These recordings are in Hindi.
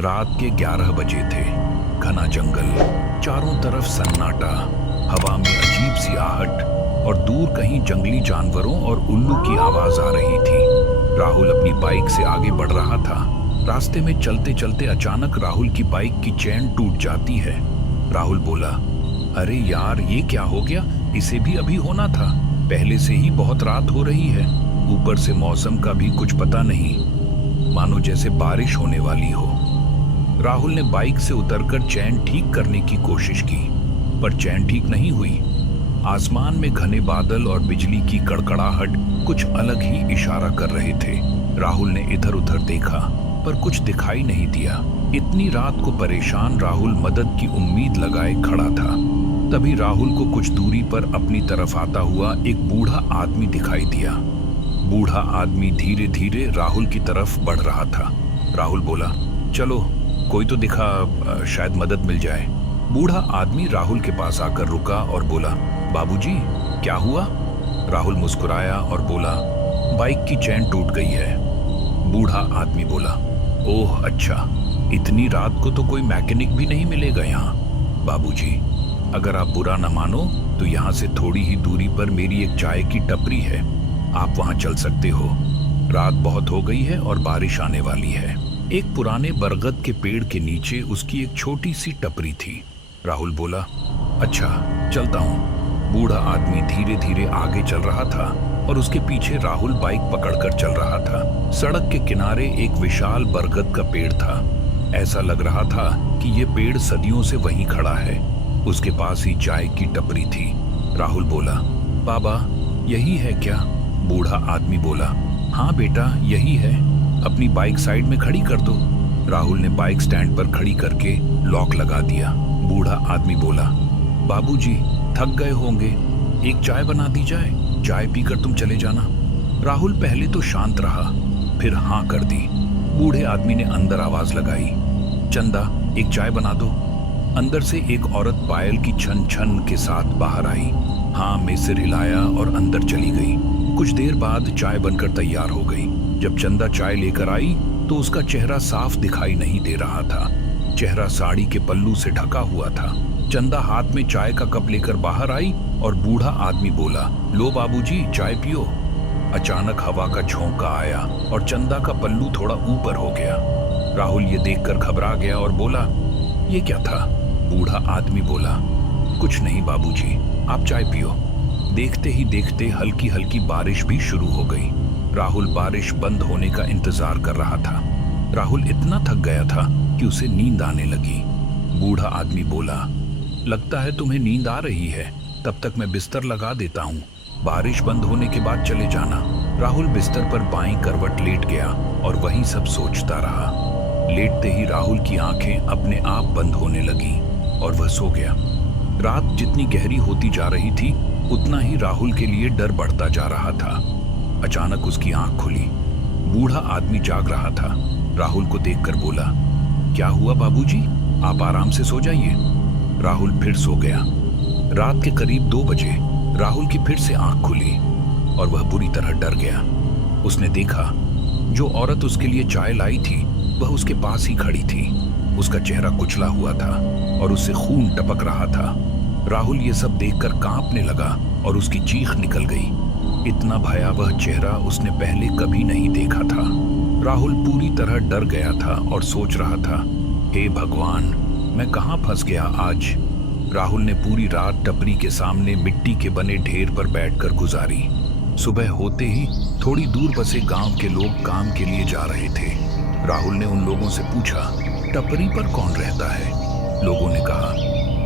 रात के 11 बजे थे। घना जंगल, चारों तरफ सन्नाटा, हवा में अजीब सी आहट और दूर कहीं जंगली जानवरों और उल्लू की आवाज आ रही थी। राहुल अपनी बाइक से आगे बढ़ रहा था। रास्ते में चलते चलते अचानक राहुल की बाइक की चेन टूट जाती है। राहुल बोला, अरे यार, ये क्या हो गया? इसे भी अभी होना था। पहले से ही बहुत रात हो रही है, ऊपर से मौसम का भी कुछ पता नहीं, मानो जैसे बारिश होने वाली हो। राहुल ने बाइक से उतरकर चैन ठीक करने की कोशिश की, पर चैन ठीक नहीं हुई। आसमान में घने बादल और बिजली की कड़कड़ाहट कुछ अलग ही इशारा कर रहे थे। राहुल ने इधर उधर देखा, पर कुछ दिखाई नहीं दिया। इतनी रात को परेशान राहुल मदद की उम्मीद लगाए खड़ा था। तभी राहुल को कुछ दूरी पर अपनी तरफ आता हुआ एक बूढ़ा आदमी दिखाई दिया। बूढ़ा आदमी धीरे धीरे राहुल की तरफ बढ़ रहा था। राहुल बोला, चलो, कोई तो दिखा, शायद मदद मिल जाए। बूढ़ा आदमी राहुल के पास आकर रुका और बोला, बाबूजी, क्या हुआ? राहुल मुस्कुराया और बोला, बाइक की चैन टूट गई है। बूढ़ा आदमी बोला, ओह अच्छा, इतनी रात को तो कोई मैकेनिक भी नहीं मिलेगा यहाँ। बाबूजी, अगर आप बुरा न मानो तो यहाँ से थोड़ी ही दूरी पर मेरी एक चाय की टपरी है, आप वहाँ चल सकते हो। रात बहुत हो गई है और बारिश आने वाली है। एक पुराने बरगद के पेड़ के नीचे उसकी एक छोटी सी टपरी थी। राहुल बोला, अच्छा, चलता हूँ। बूढ़ा आदमी धीरे धीरे आगे चल रहा था और उसके पीछे राहुल बाइक पकड़कर चल रहा था। सड़क के किनारे एक विशाल बरगद का पेड़ था। ऐसा लग रहा था कि ये पेड़ सदियों से वहीं खड़ा है। उसके पास ही चाय की टपरी थी। राहुल बोला, बाबा, यही है क्या? बूढ़ा आदमी बोला, हाँ बेटा, यही है। अपनी बाइक साइड में खड़ी कर दो। राहुल ने बाइक स्टैंड पर खड़ी करके लॉक लगा दिया। बूढ़ा आदमी बोला, बाबूजी, थक गए होंगे, एक चाय बना दी जाए, चाय पीकर तुम चले जाना। राहुल पहले तो शांत रहा, फिर हाँ कर दी। बूढ़े आदमी ने अंदर आवाज लगाई, चंदा, एक चाय बना दो। अंदर से एक औरत पायल की छन छन के साथ बाहर आई। हाँ में सिर हिलाया और अंदर चली गई। कुछ देर बाद चाय बनकर तैयार हो गई। जब चंदा चाय लेकर आई तो उसका चेहरा साफ दिखाई नहीं दे रहा था। चेहरा साड़ी के पल्लू से ढका हुआ था। चंदा हाथ में चाय का कप लेकर बाहर आई और बूढ़ा आदमी बोला, लो बाबूजी, चाय पियो। अचानक हवा का झोंका आया और चंदा का पल्लू थोड़ा ऊपर हो गया। राहुल ये देखकर घबरा गया और बोला, ये क्या था? बूढ़ा आदमी बोला, कुछ नहीं बाबूजी, आप चाय पियो। देखते ही देखते हल्की हल्की बारिश भी शुरू हो गई। राहुल बारिश बंद होने का इंतजार कर रहा था। राहुल इतना थक गया था कि उसे नींद आने लगी। बूढ़ा आदमी बोला, लगता है तुम्हें नींद आ रही है, तब तक मैं बिस्तर लगा देता हूँ, बारिश बंद होने के बाद चले जाना। राहुल बिस्तर पर बाईं करवट लेट गया और वहीं सब सोचता रहा। लेटते ही राहुल की आंखें अपने आप बंद होने लगी और वह सो गया। रात जितनी गहरी होती जा रही थी उतना ही राहुल के लिए डर बढ़ता जा रहा था। अचानक उसकी आंख खुली। बूढ़ा आदमी जाग रहा था। राहुल को देखकर बोला, क्या हुआ बाबूजी, आप आराम से सो जाइए। राहुल फिर सो गया। रात के करीब 2 बजे राहुल की फिर से आंख खुली और वह बुरी तरह डर गया। उसने देखा जो औरत उसके लिए चाय लाई थी वह उसके पास ही खड़ी थी। उसका चेहरा कुचला हुआ था और उससे खून टपक रहा था। राहुल ये सब देखकर कांपने लगा और उसकी चीख निकल गई। इतना भयावह चेहरा उसने पहले कभी नहीं देखा था। राहुल पूरी तरह डर गया था और सोच रहा था, हे भगवान, मैं कहाँ फंस गया आज। राहुल ने पूरी रात टपरी के सामने मिट्टी के बने ढेर पर बैठकर गुजारी। सुबह होते ही थोड़ी दूर बसे गांव के लोग काम के लिए जा रहे थे। राहुल ने उन लोगों से पूछा, टपरी पर कौन रहता है? लोगों ने कहा,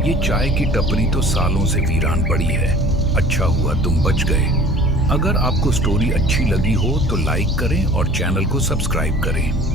ये चाय की टपरी तो सालों से वीरान पड़ी है, अच्छा हुआ तुम बच गए। अगर आपको स्टोरी अच्छी लगी हो तो लाइक करें और चैनल को सब्सक्राइब करें।